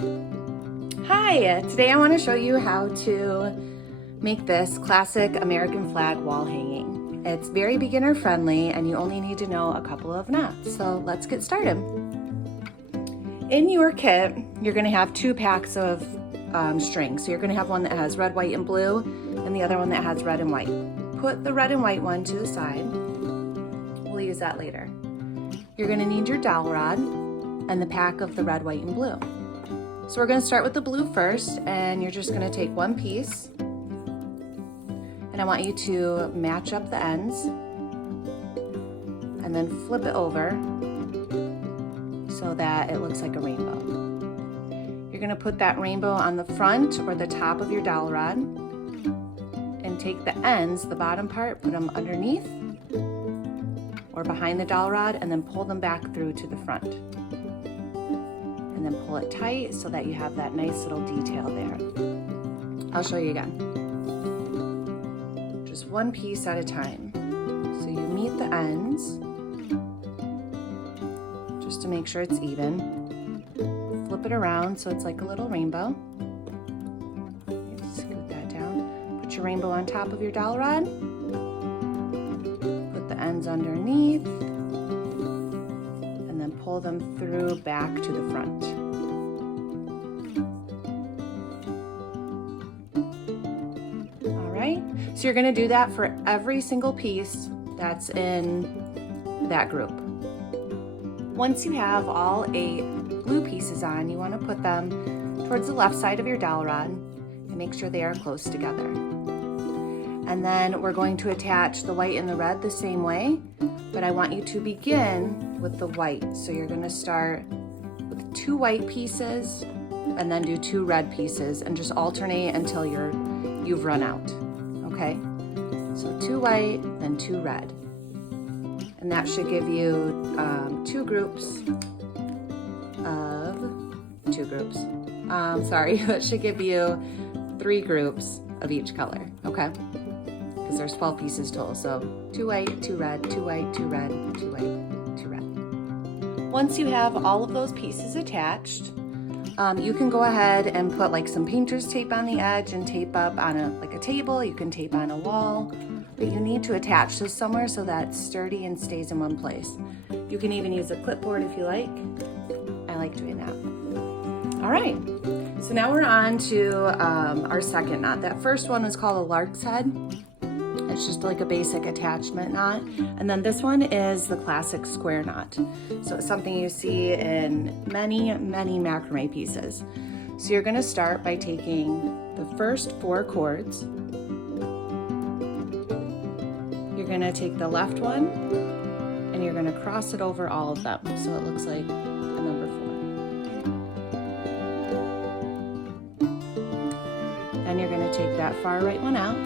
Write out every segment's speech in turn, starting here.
Hi, today I want to show you how to make this classic American flag wall hanging. It's very beginner friendly and you only need to know a couple of knots. So let's get started. In your kit, you're going to have 2 packs of string. So you're going to have one that has red, white, and blue and the other one that has red and white. Put the red and white one to the side. We'll use that later. You're going to need your dowel rod and the pack of the red, white, and blue. So we're going to start with the blue first, and you're just going to take one piece, and I want you to match up the ends and then flip it over so that it looks like a rainbow. You're going to put that rainbow on the front or the top of your dowel rod and take the ends, the bottom part, put them underneath or behind the dowel rod, and then pull them back through to the front. And then pull it tight so that you have that nice little detail there. I'll show you again. Just one piece at a time. So you meet the ends, just to make sure it's even. Flip it around so it's like a little rainbow. Scoot that down. Put your rainbow on top of your dowel rod. Put the ends underneath. Pull them through back to the front. All right, so you're going to do that for every single piece that's in that group. Once you have all 8 blue pieces on, you want to put them towards the left side of your dowel rod and make sure they are close together. And then we're going to attach the white and the red the same way, but I want you to begin with the white. So you're going to start with 2 white pieces and then do 2 red pieces and just alternate until you've run out. Okay? So 2 white, then 2 red. And that should give you 2 groups of 2 groups. That should give you 3 groups of each color. Okay? Because there's 12 pieces total. So 2 white, 2 red, 2 white, 2 red, 2 white, 2 red. Once you have all of those pieces attached, you can go ahead and put like some painter's tape on the edge and tape up on a table. You can tape on a wall, but you need to attach this somewhere so that it's sturdy and stays in one place. You can even use a clipboard if you like. I like doing that. All right, so now we're on to our second knot. That first one was called a lark's head. It's just like a basic attachment knot. And then this one is the classic square knot. So it's something you see in many, many macrame pieces. So you're gonna start by taking the first 4 cords. You're gonna take the left one and you're gonna cross it over all of them. So it looks like a number 4. Then you're gonna take that far right one out.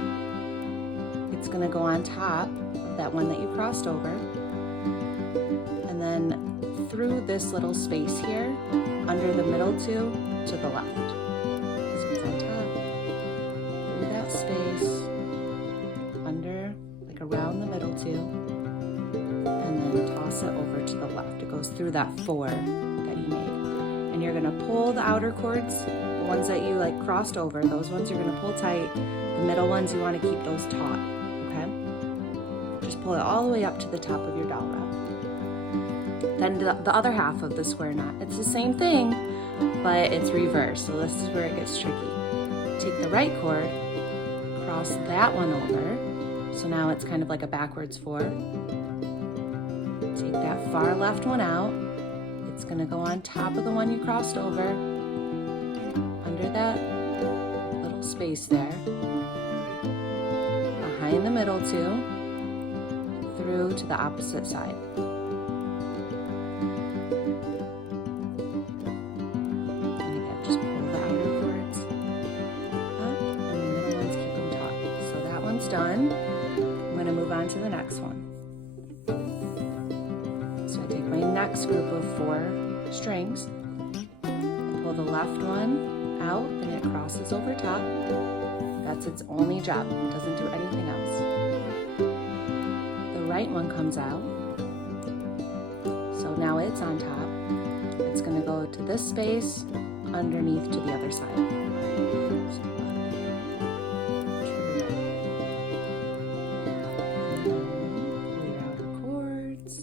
It's going to go on top of that one that you crossed over, and then through this little space here under the middle 2 to the left. So it's on top, through that space, under, like around the middle 2, and then toss it over to the left. It goes through that 4 that you made. And you're going to pull the outer cords, the ones that you like crossed over, those ones you're going to pull tight. The middle ones, you want to keep those taut. Just pull it all the way up to the top of your dowel rod. Then the other half of the square knot. It's the same thing, but it's reversed. So this is where it gets tricky. Take the right cord, cross that one over. So now it's kind of like a backwards 4. Take that far left one out. It's gonna go on top of the one you crossed over, under that little space there, behind the middle 2, through to the opposite side. And again, just pull the outer cords up and the middle ones keep them taut. So that one's done. I'm going to move on to the next one. So I take my next group of 4 strings, and pull the left one out and it crosses over top. That's its only job. It doesn't do anything else. Right one comes out, so now it's on top. It's going to go to this space underneath to the other side. So under to the right. Pull your outer cords.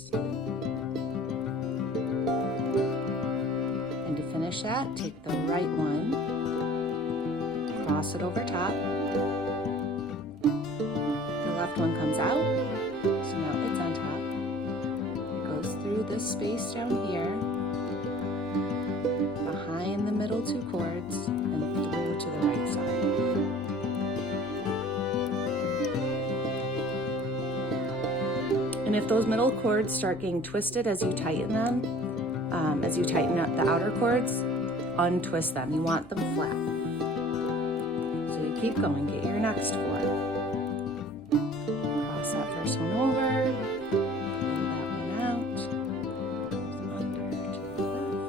And to finish that, take the right one, cross it over top. The left one comes out, so now it's on top. It goes through this space down here, behind the middle two cords, and through to the right side. And if those middle cords start getting twisted as you tighten them, as you tighten up the outer cords, untwist them. You want them flat. So you keep going, get your next 4. Cross that first one over, pull that one out, under to the left.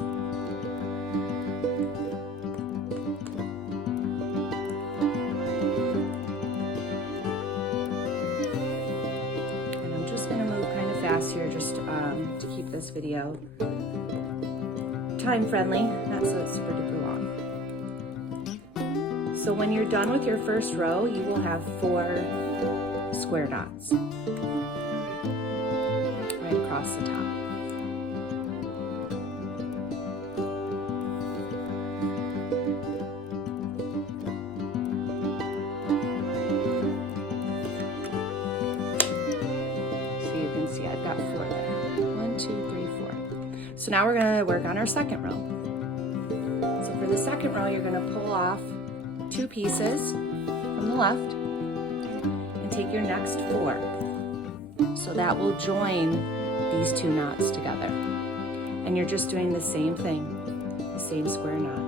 And I'm just gonna move kind of fast here just to keep this video time friendly, not so it's super duper long. So when you're done with your first row, you will have 4 square knots right across the top. So you can see I've got 4 there. 1, 2, 3, 4. So now we're going to work on our second row. So for the second row, you're going to pull off 2 pieces from the left and take your next 4. So that will join these 2 knots together. And you're just doing the same thing, the same square knot.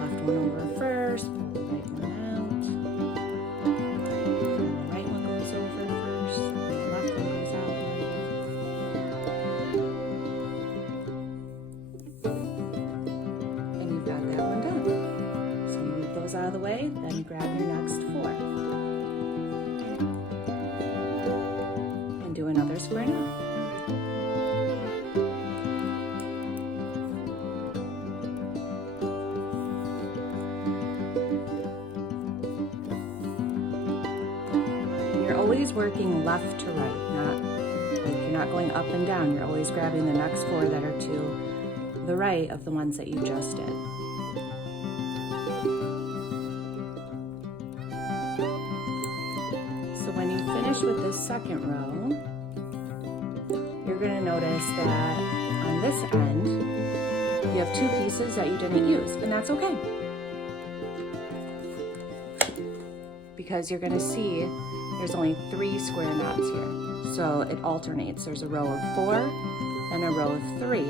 Left one over first, pull the right one out. And the right one goes over first, and the left one goes out. And you've got that one done. So move those out of the way, then grab your next 4. And do another square knot. And you're always working left to right, you're not going up and down. You're always grabbing the next 4 that are to the right of the ones that you just did. So when you finish with this second row, you're going to notice that on this end, you have 2 pieces that you didn't use, and that's okay. Because you're going to see there's only 3 square knots here. So it alternates. There's a row of 4 and a row of 3.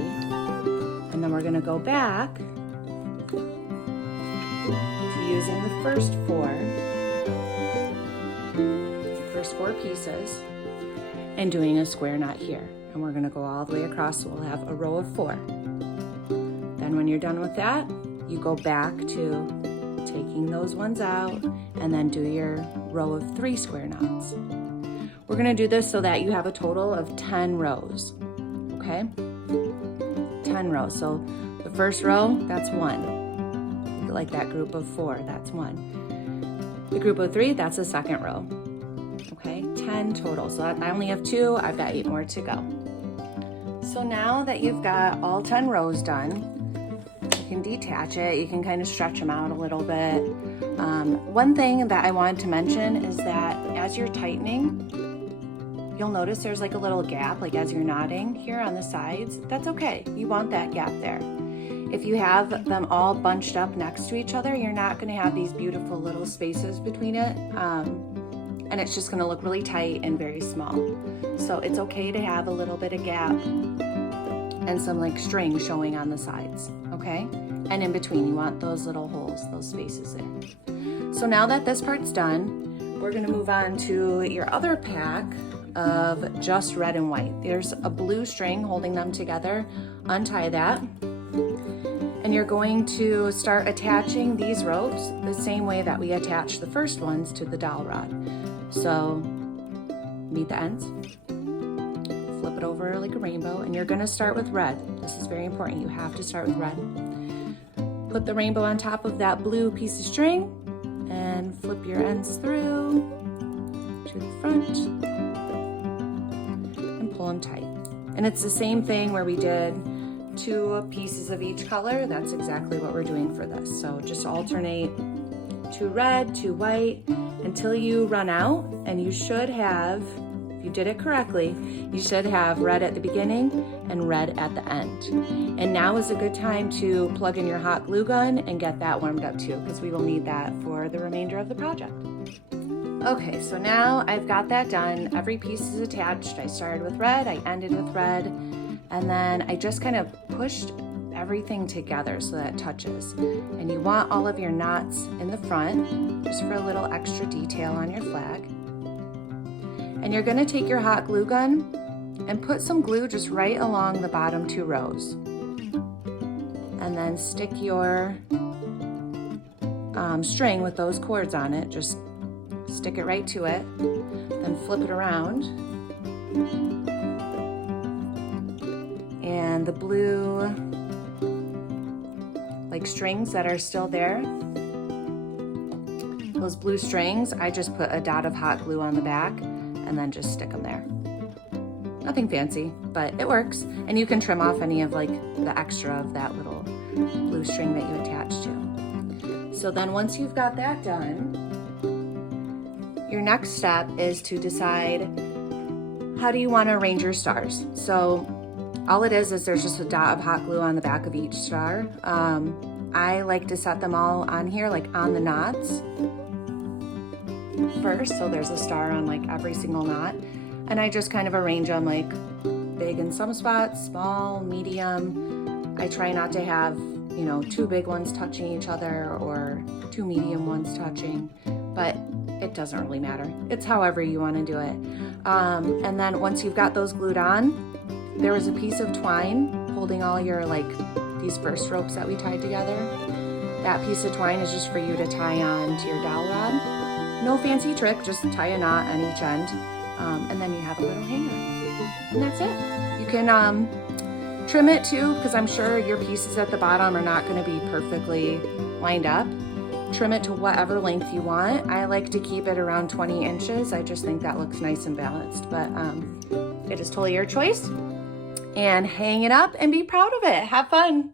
And then we're going to go back to using the first 4 pieces and doing a square knot here. And we're going to go all the way across, so we'll have a row of 4. Then when you're done with that, you go back to taking those ones out and then do your row of 3 square knots. We're going to do this so that you have a total of 10 rows, okay? 10 rows. So the first row, that's 1. Like that group of 4, that's 1. The group of 3, that's the second row. Okay, 10 total. So I only have 2, I've got 8 more to go. So now that you've got all 10 rows done, you can detach it, you can kind of stretch them out a little bit. One thing that I wanted to mention is that as you're tightening, you'll notice there's like a little gap, like as you're knotting here on the sides. That's okay, you want that gap there. If you have them all bunched up next to each other, you're not gonna have these beautiful little spaces between it. And it's just gonna look really tight and very small. So it's okay to have a little bit of gap and some like string showing on the sides, okay? And in between, you want those little holes, those spaces there. So now that this part's done, we're gonna move on to your other pack of just red and white. There's a blue string holding them together. Untie that. And you're going to start attaching these ropes the same way that we attached the first ones to the dowel rod. So meet the ends, flip it over like a rainbow, and you're gonna start with red. This is very important, you have to start with red. Put the rainbow on top of that blue piece of string and flip your ends through to the front and pull them tight. And it's the same thing where we did 2 pieces of each color. That's exactly what we're doing for this. So just alternate 2 red, 2 white until you run out, and you should have, if you did it correctly, you should have red at the beginning and red at the end. And now is a good time to plug in your hot glue gun and get that warmed up too, because we will need that for the remainder of the project. Okay, so now I've got that done. Every piece is attached. I started with red, I ended with red, and then I just kind of pushed everything together so that it touches. And you want all of your knots in the front, just for a little extra detail on your flag. And you're gonna take your hot glue gun and put some glue just right along the bottom 2 rows. And then stick your string with those cords on it, just stick it right to it, then flip it around. And the blue strings that are still there, those blue strings, I just put a dot of hot glue on the back and then just stick them there. Nothing fancy, but it works. And you can trim off any of the extra of that little blue string that you attached to. So then once you've got that done, your next step is to decide how do you want to arrange your stars. So all it is there's just a dot of hot glue on the back of each star. I like to set them all on here, on the knots first. So there's a star on every single knot. And I just kind of arrange them big in some spots, small, medium. I try not to have, 2 big ones touching each other or 2 medium ones touching, but it doesn't really matter. It's however you want to do it. And then once you've got those glued on, there was a piece of twine holding all your these first ropes that we tied together. That piece of twine is just for you to tie on to your dowel rod. No fancy trick, just tie a knot on each end. And then you have a little hanger. And that's it. You can trim it too, because I'm sure your pieces at the bottom are not going to be perfectly lined up. Trim it to whatever length you want. I like to keep it around 20 inches. I just think that looks nice and balanced, but it is totally your choice. And hang it up and be proud of it. Have fun.